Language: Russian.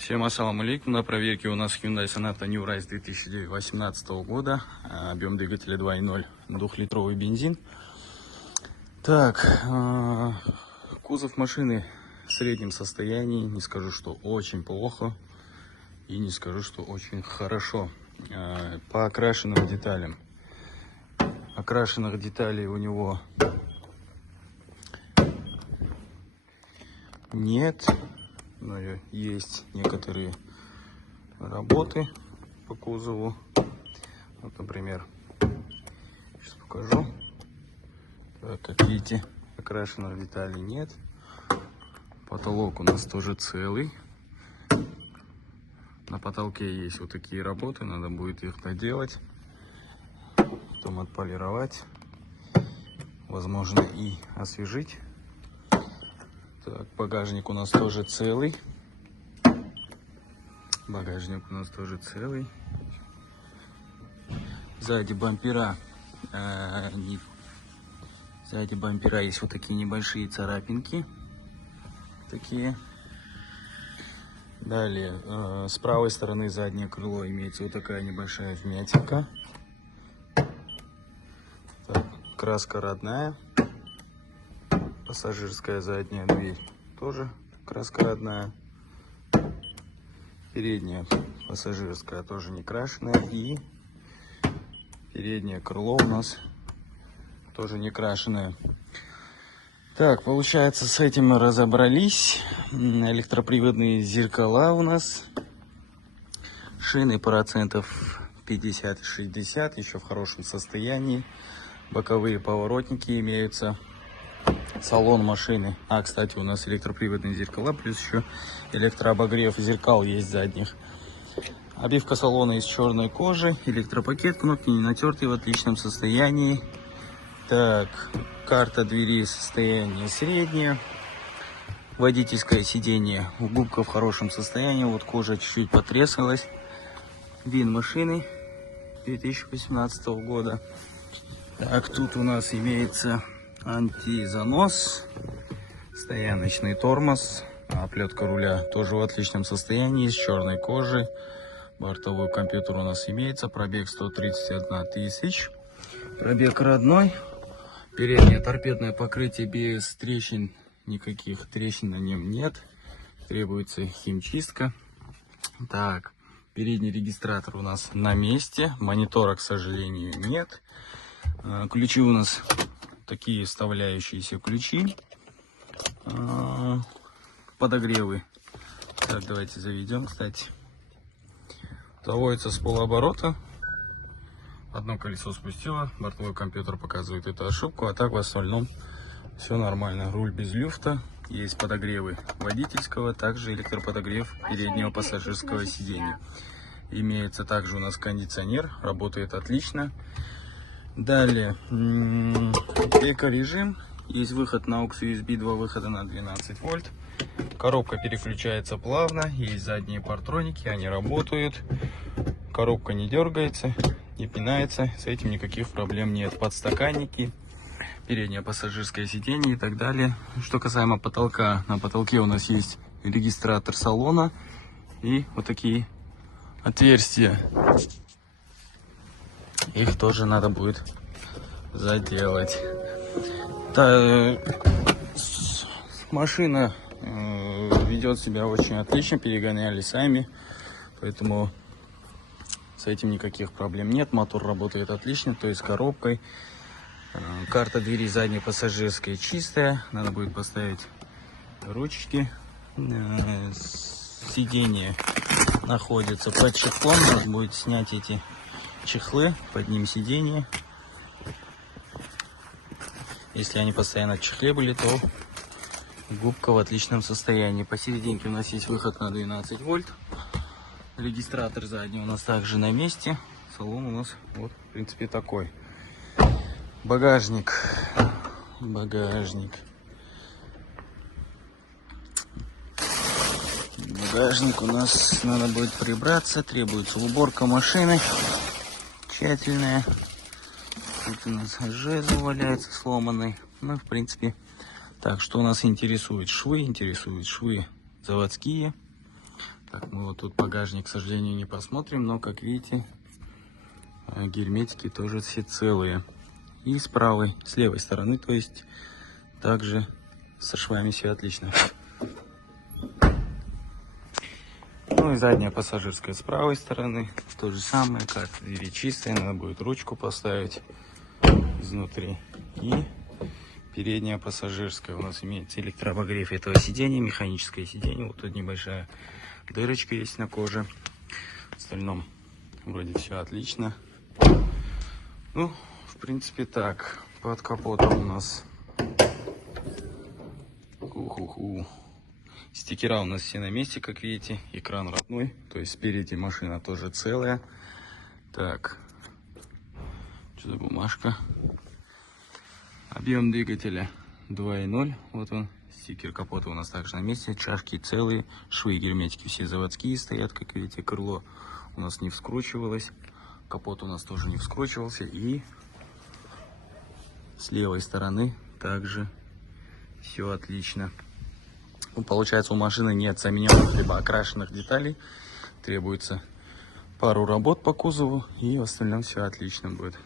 Всем ассаламу алейкум. На проверке у нас Hyundai Sonata New Rise 2018 года. Объем двигателя 2.0, двухлитровый бензин. Так, кузов машины в среднем состоянии. Не скажу, что очень плохо. И не скажу, что очень хорошо. По окрашенным деталям. Окрашенных деталей у него нет. Но есть некоторые работы по кузову. Вот, например, сейчас покажу. Так, как видите, окрашенных деталей нет. Потолок у нас тоже целый. На потолке есть вот такие работы, надо будет их доделать, потом отполировать, возможно, и освежить. Так, багажник у нас тоже целый. Багажник у нас тоже целый. Сзади бампера. Сзади бампера есть вот такие небольшие царапинки. Такие. Далее, с правой стороны заднее крыло имеется вот такая небольшая вмятинка. Так, краска родная. Пассажирская задняя дверь тоже краска родная. Передняя пассажирская тоже не крашеная. И переднее крыло у нас тоже не крашеное. Так, получается, с этим мы разобрались. Электроприводные зеркала у нас. Шины процентов 50-60, еще в хорошем состоянии. Боковые поворотники имеются. Салон машины. Кстати, у нас электроприводные зеркала, плюс еще электрообогрев зеркал есть задних. Обивка салона из черной кожи. Электропакет, кнопки не натертые, в отличном состоянии. Так, карта двери, состояние среднее. Водительское сиденье, губка в хорошем состоянии. Вот кожа чуть-чуть потрескалась. ВИН машины 2018 года. Так, тут у нас имеется антизанос, стояночный тормоз, оплетка руля тоже в отличном состоянии, из черной кожи. Бортовой компьютер у нас имеется, пробег 131 тысяч, пробег родной. Переднее торпедное покрытие без трещин, никаких трещин на нем нет, требуется химчистка. Так, передний регистратор у нас на месте, монитора, к сожалению, нет. Ключи у нас такие вставляющиеся ключи, подогревы. Так, давайте заведем, кстати. Заводится с полуоборота. Одно колесо спустило, бортовой компьютер показывает эту ошибку, а так в остальном все нормально. Руль без люфта, есть подогревы водительского, также электроподогрев переднего пассажирского сиденья. Имеется также у нас кондиционер, работает отлично. Далее, эко-режим, есть выход на AUX USB, 2 выхода на 12 вольт. Коробка переключается плавно, есть задние партроники, они работают. Коробка не дергается, не пинается, с этим никаких проблем нет. Подстаканники, переднее пассажирское сиденье и так далее. Что касаемо потолка, на потолке у нас есть регистратор салона и вот такие отверстия. Их тоже надо будет заделать. Машина ведет себя очень отлично, перегоняли сами, поэтому с этим никаких проблем нет. Мотор работает отлично, то есть с коробкой. Карта двери задней пассажирской чистая, надо будет поставить ручки. Сиденье находится под чехлом, надо будет снять эти чехлы, под ним сиденье. Если они постоянно в чехле были, то губка в отличном состоянии. Посерединке у нас есть выход на 12 вольт. Регистратор задний у нас также на месте. Салон у нас вот, в принципе, такой. Багажник. Багажник у нас надо будет прибраться. Требуется уборка машины тщательная. Тут у нас жезл валяется сломанный. Ну, в принципе, так, что у нас интересует? Швы. Интересуют швы заводские. Так, мы вот тут багажник, к сожалению, не посмотрим, но, как видите, герметики тоже все целые. И с правой, с левой стороны, то есть, также со швами все отлично. Ну и задняя пассажирская с правой стороны, то же самое, как двери чистые, надо будет ручку поставить изнутри. И передняя пассажирская у нас имеется электрообогрев этого сиденья, механическое сиденье. Вот тут небольшая дырочка есть на коже. В остальном вроде все отлично. Ну, в принципе, так. Под капотом у нас стикера у нас все на месте, как видите. Экран родной, то есть спереди машина тоже целая. Так, что за бумажка? Объем двигателя 2.0. Вот он. Стикер капота у нас также на месте. Чашки целые. Швы и герметики все заводские стоят, как видите. Крыло у нас не вскручивалось. Капот у нас тоже не вскручивался. И с левой стороны также все отлично. Ну, получается, у машины нет замененных либо окрашенных деталей. Требуется пару работ по кузову. И в остальном все отлично будет.